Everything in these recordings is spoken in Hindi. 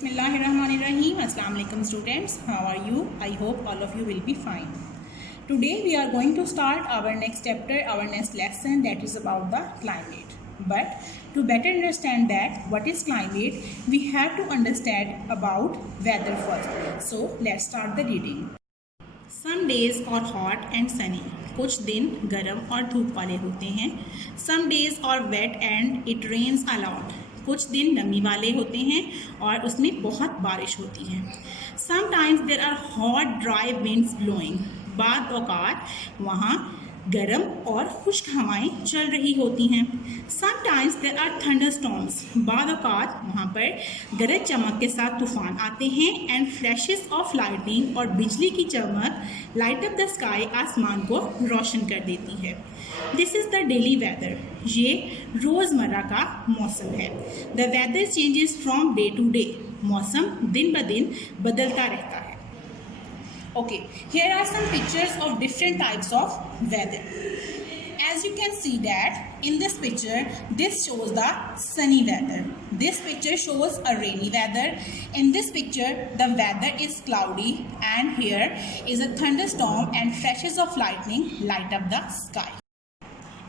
Bismillahirrahmanirrahim. Assalamu alaikum students. How are you? I hope all of you will be fine. Today we are going to start our next chapter, our next lesson, that is about the climate. But to better understand that what is climate, we have to understand about weather first. So let's start the reading. Some days are hot and sunny. कुछ दिन गर्म और धूप वाले होते हैं. Some days are wet and it rains a lot. कुछ दिन नमी वाले होते हैं और उसमें बहुत बारिश होती है. Sometimes there are hot dry winds blowing. बाद औकात वहाँ गर्म और खुश्क हवाएं चल रही होती हैं. Sometimes there are thunderstorms. बाद औकात वहाँ पर गरज चमक के साथ तूफान आते हैं. And flashes of lightning और बिजली की चमक light up the sky, आसमान को रोशन कर देती है. This is the daily weather. ये रोज़मर्रा का मौसम है. The weather changes from day to day. मौसम दिन ब दिन बदलता रहता है. Okay, here are some pictures of different types of weather. As you can see that in this picture, this shows the sunny weather. This picture shows a rainy weather. In this picture, the weather is cloudy and here is a thunderstorm and flashes of lightning light up the sky.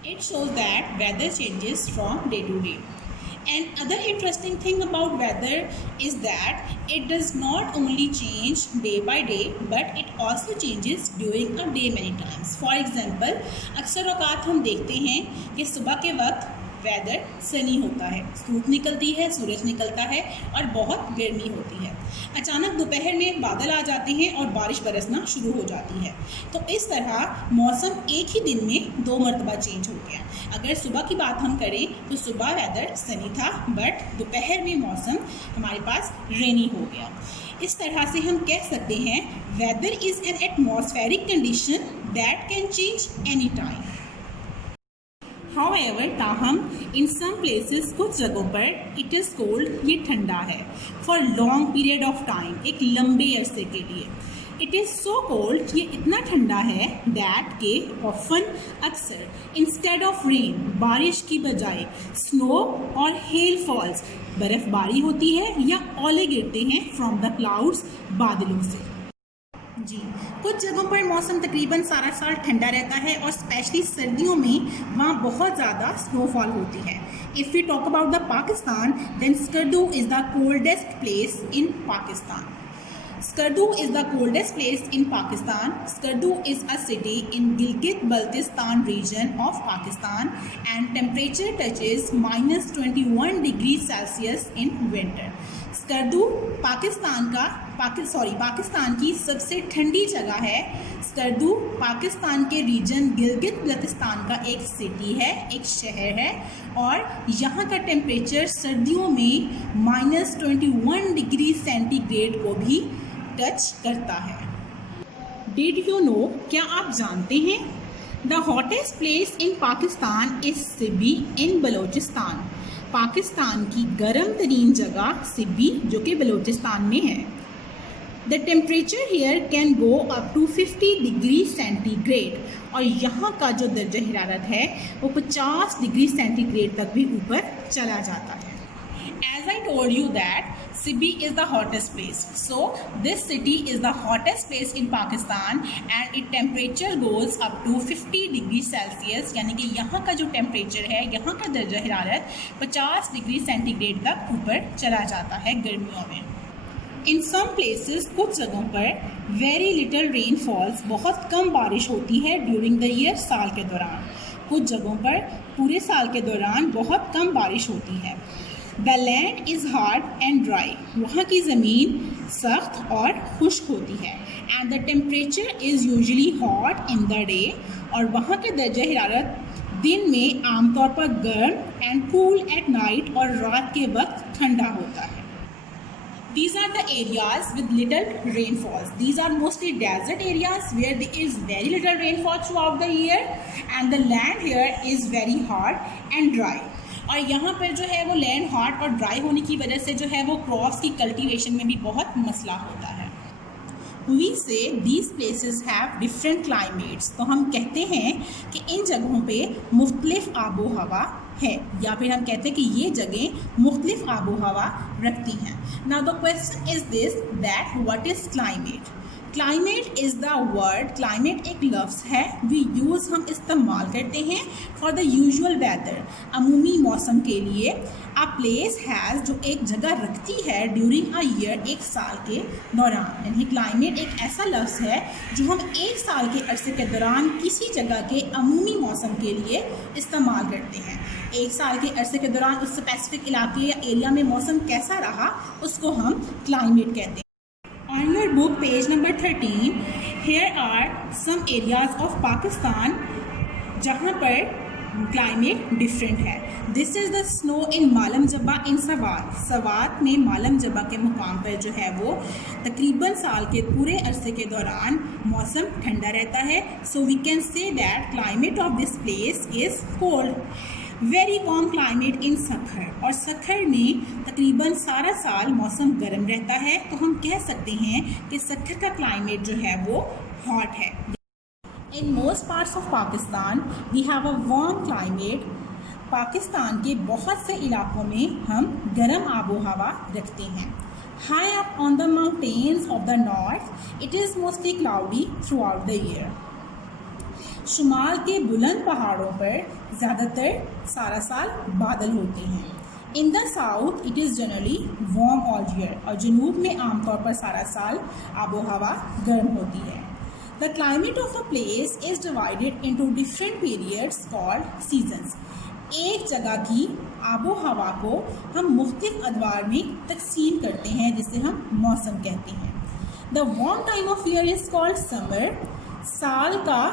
It shows that weather changes from day to day. And other interesting thing about weather is that it does not only change day by day, but it also changes during a day many times. For example, अक्सर औकात हम देखते हैं कि सुबह के वक्त वेदर सनी होता है, धूप निकलती है, सूरज निकलता है और बहुत गर्मी होती है. अचानक दोपहर में बादल आ जाते हैं और बारिश बरसना शुरू हो जाती है. तो इस तरह मौसम एक ही दिन में दो मरतबा चेंज हो गया. अगर सुबह की बात हम करें तो सुबह वेदर सनी था, बट दोपहर में मौसम हमारे पास रेनी हो गया. इस तरह से हम कह सकते हैं weather is an atmospheric condition that can change any time. However, ताहम in some places कुछ जगहों पर it is cold, ये ठंडा है for long period of time, एक लंबे अरसे के लिए. It is so cold, ये इतना ठंडा है that के often अक्सर instead of rain, बारिश की बजाय snow और hail falls, बर्फबारी होती है या ओले गिरते हैं from the clouds, बादलों से. जी, कुछ जगहों पर मौसम तकरीबन सारा साल ठंडा रहता है और स्पेशली सर्दियों में वहाँ बहुत ज़्यादा स्नोफॉल होती है. If we talk about the Pakistan, then Skardu is the coldest place in Pakistan. Skardu is the coldest place in Pakistan. Skardu is a city in Gilgit-Baltistan region of Pakistan and temperature touches -21 degrees Celsius in winter. Skardu Pakistan की सबसे ठंडी जगह है. स्कर्दू पाकिस्तान के रीजन गिलगित बल्तिस्तान का एक सिटी है, एक शहर है और यहाँ का टेम्परेचर सर्दियों में -21 डिग्री सेंटीग्रेड को भी टच करता है. डिड यू नो, क्या आप जानते हैं, the hottest place in Pakistan is Sibi in Balochistan. Pakistan की गर्म तरीन जगह सिब्बी जो कि बलोचिस्तान में है. The temperature here can go up to 50 degree centigrade और यहाँ का जो दर्जा हरारत है वो 50 डिग्री सेंटीग्रेड तक भी ऊपर चला जाता है. As I told you that Sibbi is the hottest place. So this city is the hottest place in Pakistan and its temperature goes up to 50 degree Celsius. यानी कि यहाँ का जो टेम्परेचर है, यहाँ का दर्जा हरारत 50 डिग्री सेंटीग्रेड तक ऊपर चला जाता है गर्मियों में. इन सम प्लेसेस, कुछ जगहों पर वेरी लिटिल रेन फॉल्स, बहुत कम बारिश होती है ड्यूरिंग द ईयर, साल के दौरान. कुछ जगहों पर पूरे साल के दौरान बहुत कम बारिश होती है. The land is hard and dry, वहाँ की ज़मीन सख्त और खुश्क होती है. And the temperature is usually hot in the day और वहाँ के दर्जा हरारत दिन में आमतौर पर गर्म एंड कूल एट नाइट और रात के वक्त ठंडा होता है. These are the areas with little rainfalls. These are mostly desert areas where there is very little rainfall throughout the year and the land here is very hard and dry. और यहाँ पर जो है वो लैंड हार्ड और ड्राई होने की वजह से जो है वो क्रॉप्स की कल्टीवेशन में भी बहुत मसला होता है. We say these places have different climates. तो हम कहते हैं कि इन जगहों पे मुख्तलिफ आबो हवा है, या फिर हम कहते हैं कि ये जगह मुख्तलिफ आबो हवा रखती हैं। Now the question is this that what is climate. Climate is the word, climate एक लफ्ज़ है, वी यूज़ हम इस्तेमाल करते हैं फॉर द यूजुअल वेदर, अमूमी मौसम के लिए। अ प्लेस हैज़, जो एक जगह रखती है ड्यूरिंग अ ईयर, एक साल के दौरान। यानी क्लाइमेट एक ऐसा लफ्ज़ है जो हम एक साल के अरसे के दौरान किसी जगह के अमूमी मौसम के लिए इस्तेमाल करते हैं। एक साल के अरसे के दौरान उस स्पेसिफिक इलाके या एरिया में मौसम कैसा रहा उसको हम क्लाइमेट कहते हैं। On your book page number 13, here are some areas of Pakistan जहाँ पर क्लाइमेट डिफरेंट है। This is the snow in Malam Jabba in Swat. Swat में मालम जब्बा के मुकाम पर जो है वो तकरीबन साल के पूरे अरसे के दौरान मौसम ठंडा रहता है। So we can say that climate of this place is cold. Very warm climate in Sukkur, और सखर में तकरीबन सारा साल मौसम गर्म रहता है, तो हम कह सकते हैं कि सखर का क्लाइमेट जो है वो हॉट है। In most parts of Pakistan we have a warm climate. Pakistan के बहुत से इलाकों में हम गर्म आबो हवा रखते हैं। High up on the mountains of the north it is mostly cloudy throughout the year. शुमाल के बुलंद पहाड़ों पर ज़्यादातर सारा साल बादल होते हैं। In the south it is generally warm all year, और जनूब में आमतौर पर सारा साल आबो हवा गर्म होती है। The climate of a place is divided into different periods called seasons. एक जगह की आबो हवा को हम मुख्तलिफ अदवार में तकसीम करते हैं जिसे हम मौसम कहते हैं। The warm time of year is called summer. साल का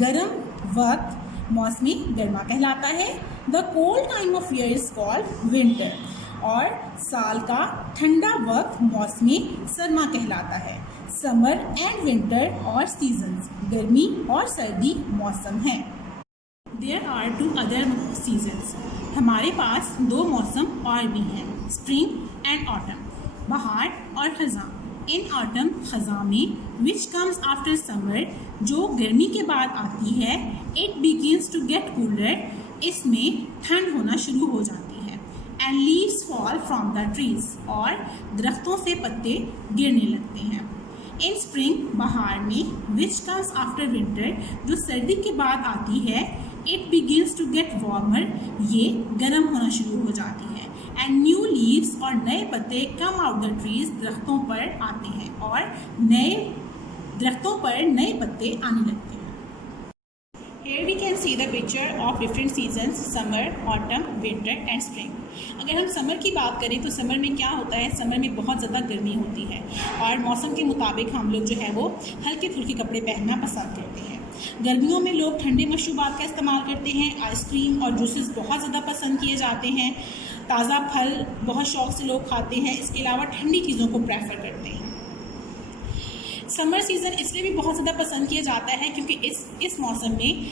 गर्म वक्त मौसमी गर्मा कहलाता है। The cold time of year is called winter, और साल का ठंडा वक्त मौसमी सरमा कहलाता है। समर एंड विंटर और सीजन्स, गर्मी और सर्दी मौसम हैं। There are 2 other seasons. हमारे पास 2 मौसम और भी हैं, स्प्रिंग एंड ऑटम, बहार और खज़ां। इन ऑटम खज़ां में विच कम्स आफ्टर समर, जो गर्मी के बाद आती है, it begins to get cooler, इसमें ठंड होना शुरू हो जाती है। And leaves fall from the trees, और दरख्तों से पत्ते गिरने लगते हैं। इन स्प्रिंग, बहार में विच कम्स आफ्टर विंटर, जो सर्दी के बाद आती है, it begins to get warmer, ये गर्म होना शुरू हो जाती है। एंड न्यू लीव्स, और नए पत्ते कम आउट द ट्रीज, दरख्तों पर आते हैं, और नए दरख्तों पर नए पत्ते आने लगते हैं। Here we can see the picture of different seasons, summer, autumn, winter and spring. अगर हम समर की बात करें तो समर में क्या होता है, समर में बहुत ज़्यादा गर्मी होती है, और मौसम के मुताबिक हम लोग जो है वो हल्के फुल्के कपड़े पहनना पसंद करते हैं। गर्मियों में लोग ठंडे मशरूबात का इस्तेमाल करते हैं, आइसक्रीम और जूसेस बहुत ज़्यादा पसंद किए जाते हैं, ताज़ा फल बहुत शौक़ से लोग खाते हैं, इसके अलावा ठंडी चीज़ों को प्रेफर करते हैं। समर सीज़न इसलिए भी बहुत ज़्यादा पसंद किया जाता है क्योंकि इस मौसम में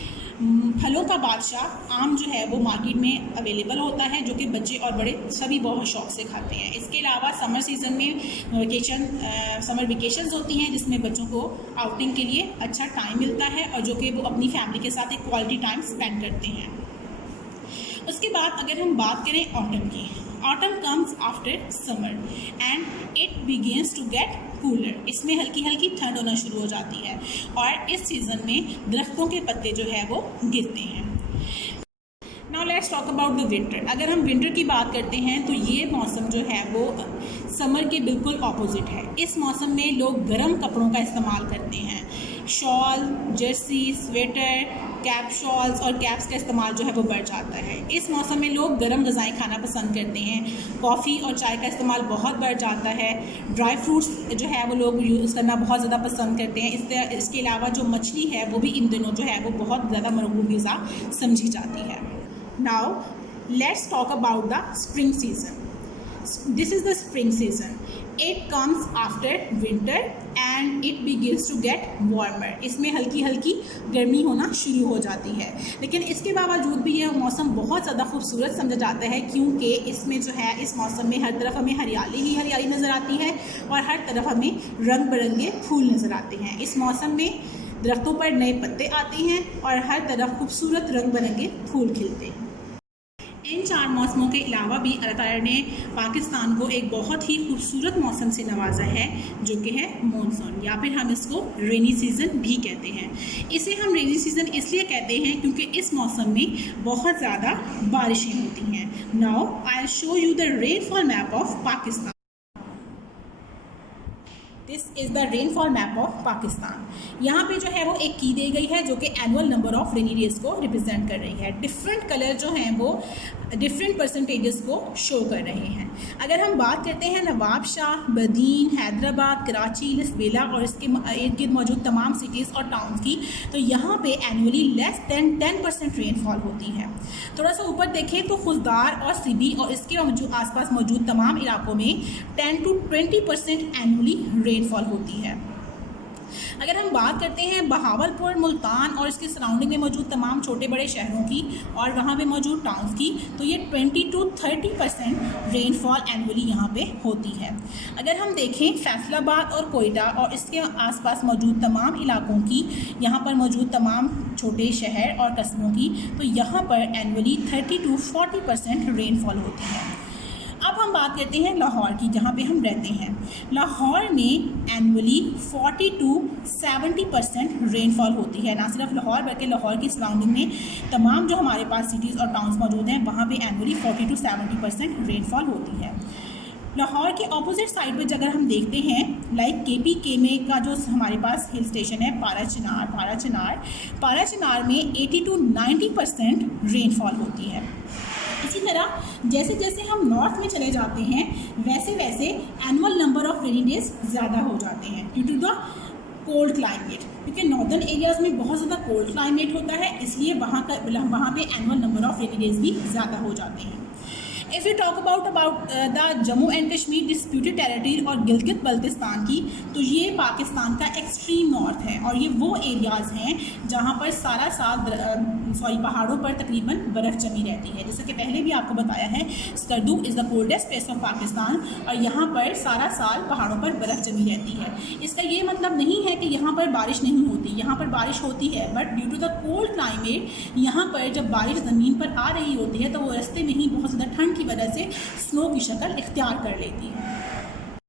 फलों का बादशाह आम जो है वो मार्केट में अवेलेबल होता है, जो कि बच्चे और बड़े सभी बहुत शौक़ से खाते हैं। इसके अलावा समर सीज़न में समर वेकेशंस होती हैं जिसमें बच्चों को आउटिंग के लिए अच्छा टाइम मिलता है, और जो कि वो अपनी फैमिली के साथ एक क्वालिटी टाइम स्पेंड करते हैं। उसके बाद अगर हम बात करें ऑटम की, autumn comes after summer and it begins to get cooler, इसमें हल्की हल्की ठंड होना शुरू हो जाती है, और इस सीज़न में दरख्तों के पत्ते जो है वो गिरते हैं। Now let's talk about the winter. अगर हम विंटर की बात करते हैं तो ये मौसम जो है वो समर के बिल्कुल ऑपोजिट है। इस मौसम में लोग गर्म कपड़ों का इस्तेमाल करते हैं, shawl, Jersey, sweater, cap shawls और कैप्स का इस्तेमाल जो है वो बढ़ जाता है। इस मौसम में लोग गर्म ग़िज़ाएँ खाना पसंद करते हैं, कॉफ़ी और चाय का इस्तेमाल बहुत बढ़ जाता है, ड्राई फ्रूट्स जो है वो लोग यूज़ करना बहुत ज़्यादा पसंद करते हैं। इसके अलावा जो मछली है वो भी इन दिनों जो है वो बहुत ज़्यादा मरगूब ग़िज़ा समझी जाती है। Now let's talk about the spring season. This is the spring season. It comes after winter and it begins to get warmer. इसमें हल्की हल्की गर्मी होना शुरू हो जाती है, लेकिन इसके बावजूद भी यह मौसम बहुत ज़्यादा खूबसूरत समझा जाता है क्योंकि इसमें जो है इस मौसम में हर तरफ हमें हरियाली ही हरियाली नज़र आती है और हर तरफ हमें रंग बिरंगे फूल नज़र आते हैं। इस मौसम में दरख्तों पर नए पत्ते आते हैं और हर तरफ खूबसूरत रंग बिरंगे फूल खिलते हैं। इन 4 मौसमों के अलावा भी अल्लाह ताला ने पाकिस्तान को एक बहुत ही खूबसूरत मौसम से नवाजा है, जो कि है मानसून, या फिर हम इसको रेनी सीज़न भी कहते हैं। इसे हम रेनी सीज़न इसलिए कहते हैं क्योंकि इस मौसम में बहुत ज़्यादा बारिशें होती हैं। Now I will show you the rainfall map of Pakistan. This is the rainfall map of Pakistan. यहाँ पे जो है वो एक की दी गई है जो कि annual number of rainy days को रिप्रेजेंट कर रही है। डिफरेंट कलर जो हैं वो डिफरेंट परसेंटेजेस को शो कर रहे हैं। अगर हम बात करते हैं नवाबशाह, बदीन, हैदराबाद, कराची, लसबेला और इसके इर्द गिर्द मौजूद तमाम सिटीज़ और टाउन्स की, तो यहाँ पे एनुअली लेस दैन 10% रेनफॉल होती है। थोड़ा सा ऊपर देखें तो खुजदार और सिबी और इसके आसपास मौजूद तमाम इलाकों में 10 to 20% एनुअली रेनफॉल होती है। अगर हम बात करते हैं बहावलपुर, मुल्तान और इसके सराउंडिंग में मौजूद तमाम छोटे बड़े शहरों की और वहाँ पे मौजूद टाउन्स की, तो ये 20 to 30% रेनफॉल एनुअली यहाँ पे होती है। अगर हम देखें फैसलाबाद और कोयटा और इसके आसपास मौजूद तमाम इलाकों की, यहाँ पर मौजूद तमाम छोटे शहर और कस्बों की, तो यहाँ पर एनुअली 30 to 40% रेनफॉल होती है। अब हम बात करते हैं लाहौर की, जहाँ पे हम रहते हैं। लाहौर में एनुअली 40 to 70% रेनफॉल होती है। ना सिर्फ लाहौर बल्कि लाहौर की सराउंडिंग में तमाम जो हमारे पास सिटीज़ और टाउन्स मौजूद हैं, वहाँ पे एनुअली 40 to 70% रेनफॉल होती है। लाहौर के ऑपोजिट साइड पे अगर हम देखते हैं, लाइक KPK में का जो हमारे पास हिल स्टेशन है पारा चिनार में 80 to 90% रेनफॉल होती है। इसी तरह जैसे जैसे हम नॉर्थ में चले जाते हैं, वैसे वैसे annual number of rainy days ज़्यादा हो जाते हैं due to the cold climate, क्योंकि नॉर्दर्न एरियाज़ में बहुत ज़्यादा कोल्ड क्लाइमेट होता है, इसलिए वहाँ पे annual number of rainy days भी ज़्यादा हो जाते हैं। If you talk about the Jammu and Kashmir disputed territory और गिलगित बल्तिस्तान की, तो ये पाकिस्तान का एक्सट्रीम नॉर्थ है और ये वो एरियाज़ हैं जहाँ पर सारा साल पहाड़ों पर तकरीबन बर्फ़ जमी रहती है। जैसे कि पहले भी आपको बताया है, Skardu is the coldest place of Pakistan, और यहाँ पर सारा साल पहाड़ों पर बर्फ़ जमी रहती है। इसका ये मतलब नहीं है कि यहाँ पर बारिश नहीं होती, यहाँ पर बारिश होती है, but due to the cold climate यहाँ पर जब बारिश ज़मीन पर आ रही होती है तो वो रास्ते में ही बहुत ज़्यादा ठंड की वजह से स्नो की शक्ल इख्तियार कर लेती है।